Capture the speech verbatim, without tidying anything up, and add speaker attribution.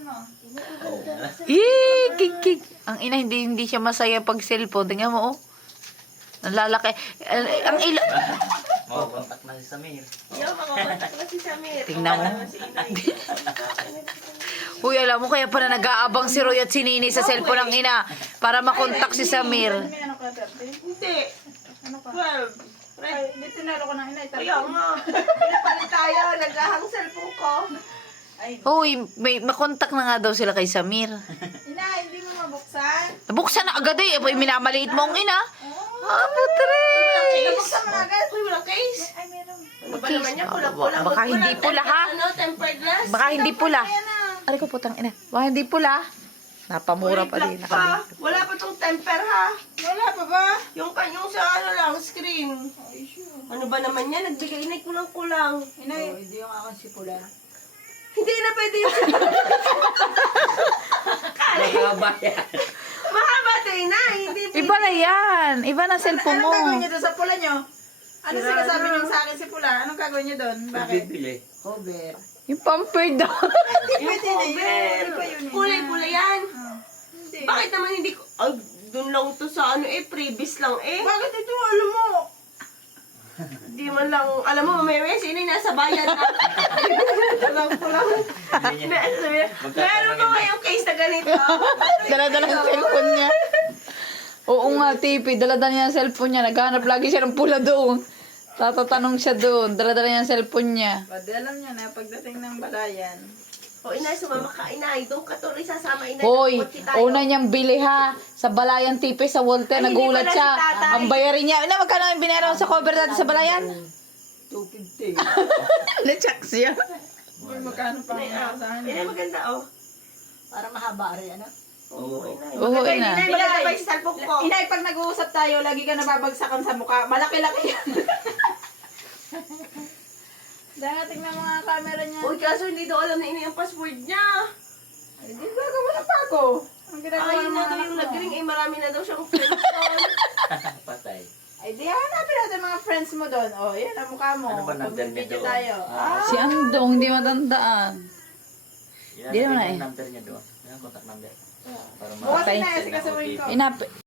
Speaker 1: Yee, kik, kik. Ang ina, hindi hindi siya masaya pag cellphone. Tingnan mo, oh. Nalalaki. Ang, ang ilo...
Speaker 2: Makakontak na si Samir.
Speaker 3: Yo, makakontak na si Samir.
Speaker 1: Tingnan mo.
Speaker 3: Si Inay.
Speaker 1: Uy, alam mo, kaya pala nag-aabang si Roy at si Nini sa cellphone ng ina para makontak si Samir.
Speaker 4: May ano ka, thirteen?
Speaker 3: Hindi.
Speaker 4: Ano ka?
Speaker 3: twelve.
Speaker 4: Ay, di tinalo ko ng inay.
Speaker 3: Kaya nga. Pinapalit tayo. Naghahang cellphone ko.
Speaker 4: Ay,
Speaker 1: Uy, may makontak na nga daw sila kay Samir.
Speaker 4: inay, hindi mo mabuksan?
Speaker 1: Buksan na agad eh. Uy, minamaliit mo ang ina. Ah,
Speaker 3: Case.
Speaker 1: putres.
Speaker 3: Nabuksan mo na agad. Uy, walang case.
Speaker 4: Ay, meron.
Speaker 3: Ano ba naman yan? Pula-pula.
Speaker 1: Baka hindi pula, ha?
Speaker 3: Ano, tempered glass?
Speaker 1: Baka hindi pula.
Speaker 4: Ayan na.
Speaker 1: Aray ko putang ina. Baka hindi pula. Napamura pa din.
Speaker 3: Black pa. Wala pa tong temper, ha?
Speaker 4: Wala pa ba?
Speaker 3: Yung kanyang sa ano lang, screen.
Speaker 4: Ay, sure.
Speaker 3: Ano ba naman yan? Nagbigay na kulang-kulang.
Speaker 4: Inay, hindi yung akin si pula.
Speaker 3: Hindi na pwede yung
Speaker 2: Mahaba yan.
Speaker 3: mahaba tayo na. Hindi pwede.
Speaker 1: Iba na yan. Iba na cellphone
Speaker 4: Anong
Speaker 1: mo.
Speaker 4: gagawin niyo doon sa pula niyo? Ano sinasabi niyo sa akin si pula? Anong gagawin niyo doon? Bakit?
Speaker 2: Bibili.
Speaker 4: Cover.
Speaker 1: Yung pampered daw.
Speaker 3: Yung
Speaker 4: Pwede na yun.
Speaker 3: cover.
Speaker 4: Iba yun, eh.
Speaker 3: Kulay-kulay yan.
Speaker 4: Ah, Hindi.
Speaker 3: Bakit naman hindi ko... Ay, doon lang to sa ano eh, previous lang eh.
Speaker 4: Bakit ito? Alam mo.
Speaker 3: Di man lang, alam mo, may may sino yung nasa bayan na. Alam ko lang.
Speaker 2: Hindi niya.
Speaker 3: Mer- Meron ko ngayong case na ganito.
Speaker 1: Dala-dala yung cellphone niya. Oo nga, Tipi. Dala-dala niya ang cellphone niya. Naghahanap lagi siya ng pula doon. Tatatanong siya doon. Dala-dala niya ang cellphone niya.
Speaker 4: Pwede alam niyo na pagdating ng balayan.
Speaker 3: O inay, sumama ka inay. Doon ka tuloy sasama inay.
Speaker 1: Hoy,
Speaker 3: Kotse tayo.
Speaker 1: una niyang bili ha. Sa Balayan Tipi, sa Walter.
Speaker 3: Ay, hindi
Speaker 1: Nagulat
Speaker 3: pala
Speaker 1: siya.
Speaker 3: si tatay.
Speaker 1: Ang bayarin niya. Na, magkano yung binayaran sa cover dati sa Balayan?
Speaker 4: two fifty.
Speaker 1: Na-check siya.
Speaker 4: Uy, magkano pa ang nakasahan
Speaker 3: Inay,
Speaker 4: niyo?
Speaker 3: maganda oh.
Speaker 4: Para mahaba rin, ano?
Speaker 3: Oo, inay.
Speaker 1: Oo,
Speaker 3: Maganda
Speaker 1: ina.
Speaker 3: inay. Maganda pa yung cellphone ko.
Speaker 4: Inay, pag nag-uusap tayo, lagi ka nababagsakan sa mukha. Malaki-laki yan. Dahil tingnan mo nga ang camera niya.
Speaker 3: Uy, kaso hindi daw alam na inay ang password niya.
Speaker 4: Ay, di gagawa na pa ako. Ang ginagawa
Speaker 3: Ay,
Speaker 4: ng
Speaker 3: yun na
Speaker 4: mga
Speaker 3: daw
Speaker 4: anak
Speaker 3: yung
Speaker 4: mo.
Speaker 3: nag-ring. Eh, marami na daw siyang friends doon.
Speaker 2: Patay.
Speaker 4: Ay, di hanapin natin mga friends mo doon. Oh, yan ang mukha mo.
Speaker 2: Ano ba number niya
Speaker 4: Pag-video
Speaker 2: doon?
Speaker 4: tayo.
Speaker 2: Ah.
Speaker 4: Ah,
Speaker 1: Si Andong, hindi matandaan.
Speaker 2: Yan
Speaker 1: Di naman
Speaker 2: ang
Speaker 1: eh.
Speaker 2: number niya doon. Yan ang contact number. Para
Speaker 4: bukas
Speaker 1: Okay.
Speaker 4: na, kasi kasabihin ko.
Speaker 1: Inap